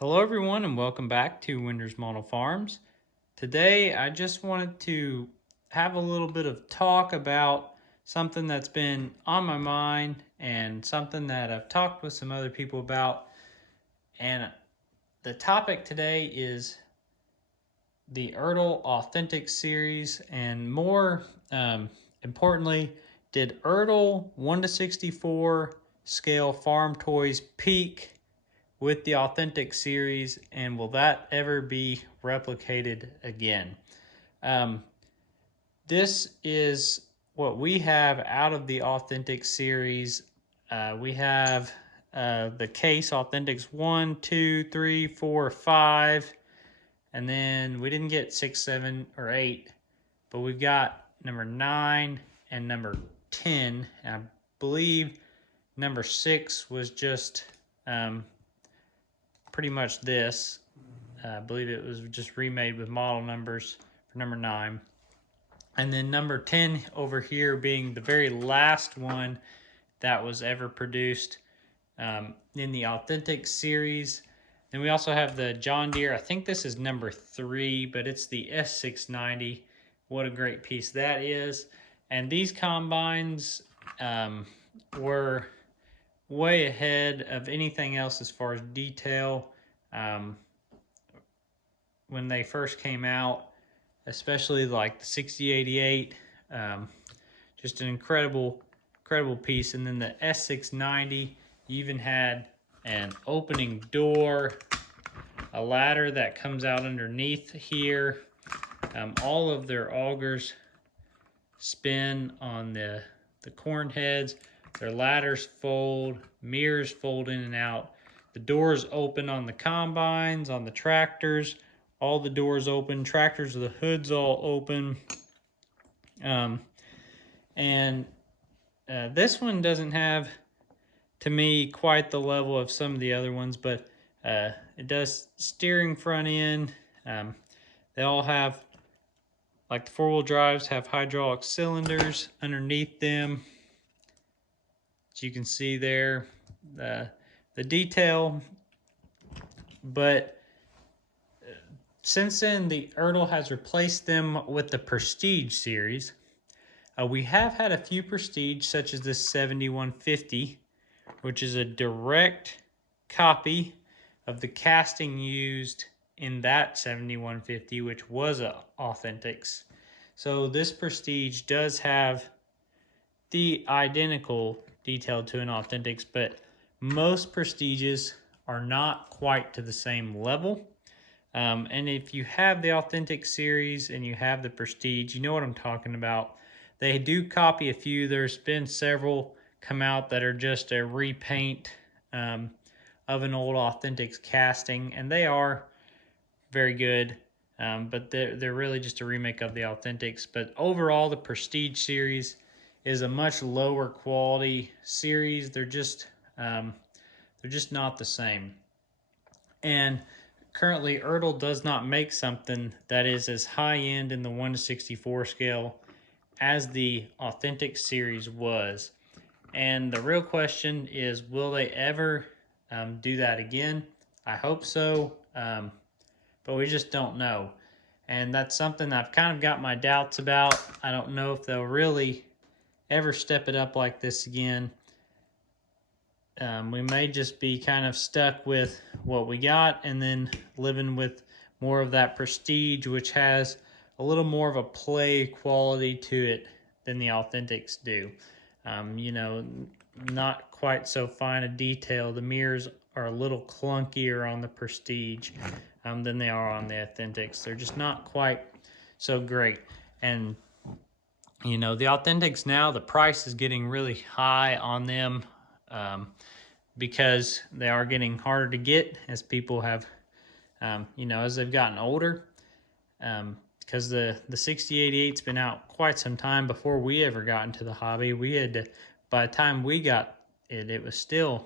Hello everyone and welcome back to Winders Model Farms. Today I just wanted to have a little bit of talk about something that's been on my mind and something that I've talked with some other people about. And the topic today is the Ertl Authentic series, and more importantly, did Ertl 1 to 64 scale farm toys peak with the Authentic series, and will that ever be replicated again? Um, this is what we have out of the Authentic series. We have the case Authentics 1, 2, 3, 4, 5, and then we didn't get 6, 7, or 8, but we've got number 9 and number 10. And I believe number 6 was just pretty much this. I believe it was just remade with model numbers for number 9. And then number 10 over here being the very last one that was ever produced in the Authentic series. Then we also have the John Deere. I think this is number 3, but it's the S690. What a great piece that is. And these combines were way ahead of anything else as far as detail. When they first came out, especially like the 6088, just an incredible piece. And then the S690, you even had an opening door, a ladder that comes out underneath here. All of their augers spin on the corn heads. Their ladders fold, mirrors fold in and out. The doors open on the combines, on the tractors. All the doors open. Tractors, the hoods all open. And this one doesn't have, to me, quite the level of some of the other ones, but it does steering front end. They all have, like the four-wheel drives, have hydraulic cylinders underneath them. As you can see there, the detail. But since then, the Ertl has replaced them with the Prestige series. We have had a few Prestige, such as this 7150, which is a direct copy of the casting used in that 7150, which was a Authentics. So this Prestige does have the identical detail to an Authentics, but most Prestiges are not quite to the same level. And if you have the Authentic series and you have the Prestige, you know what I'm talking about. They do copy a few. There's been several come out that are just a repaint of an old Authentics casting, and they are very good, but they're really just a remake of the Authentics. But overall, the Prestige series is a much lower quality series. They're just not the same. And currently, Ertl does not make something that is as high-end in the 1 to 64 scale as the Authentic series was. And the real question is, will they ever do that again? I hope so, but we just don't know. And that's something I've kind of got my doubts about. I don't know if they'll really ever step it up like this again. We may just be kind of stuck with what we got and then living with more of that Prestige, which has a little more of a play quality to it than the Authentics do. You know, not quite so fine a detail. The mirrors are a little clunkier on the Prestige than they are on the Authentics. They're just not quite so great. And, you know, the Authentics now, the price is getting really high on them. Because they are getting harder to get as people have, you know, as they've gotten older. Because the 6088's been out quite some time before we ever got into the hobby. We had to, by the time we got it, it was still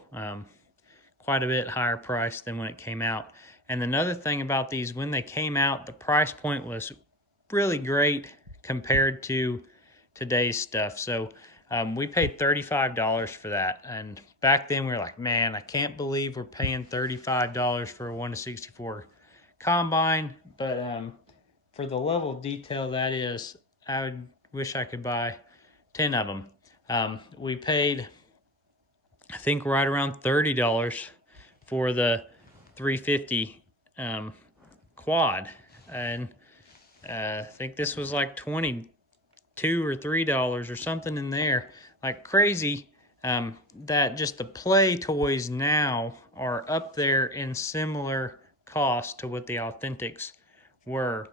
quite a bit higher price than when it came out. And another thing about these, when they came out, the price point was really great compared to today's stuff. So we paid $35 for that, and back then we were like, man, I can't believe we're paying $35 for a 1/64 combine. But for the level of detail that is, I would wish I could buy 10 of them. We paid, I think, right around $30 for the 350 quad, and I think this was like 22 or $3 or something in there, like crazy. That just the play toys now are up there in similar cost to what the Authentics were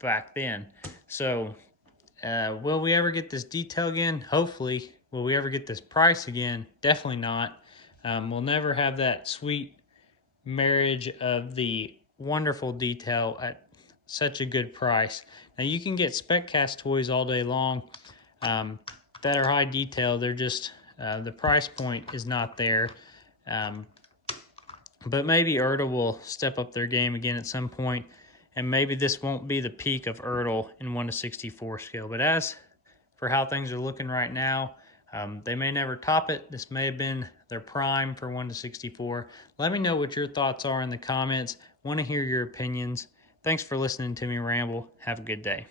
back then. So will we ever get this detail again? Hopefully. Will we ever get this price again? Definitely not. We'll never have that sweet marriage of the wonderful detail at such a good price. Now you can get spec cast toys all day long that are high detail. They're just the price point is not there. Um, but maybe Ertl will step up their game again at some point, and maybe this won't be the peak of Ertl in 1/64 scale. But as for how things are looking right now, they may never top it. This may have been their prime for 1/64. Let me know what your thoughts are in the comments. Want to hear your opinions. Thanks for listening to me ramble. Have a good day.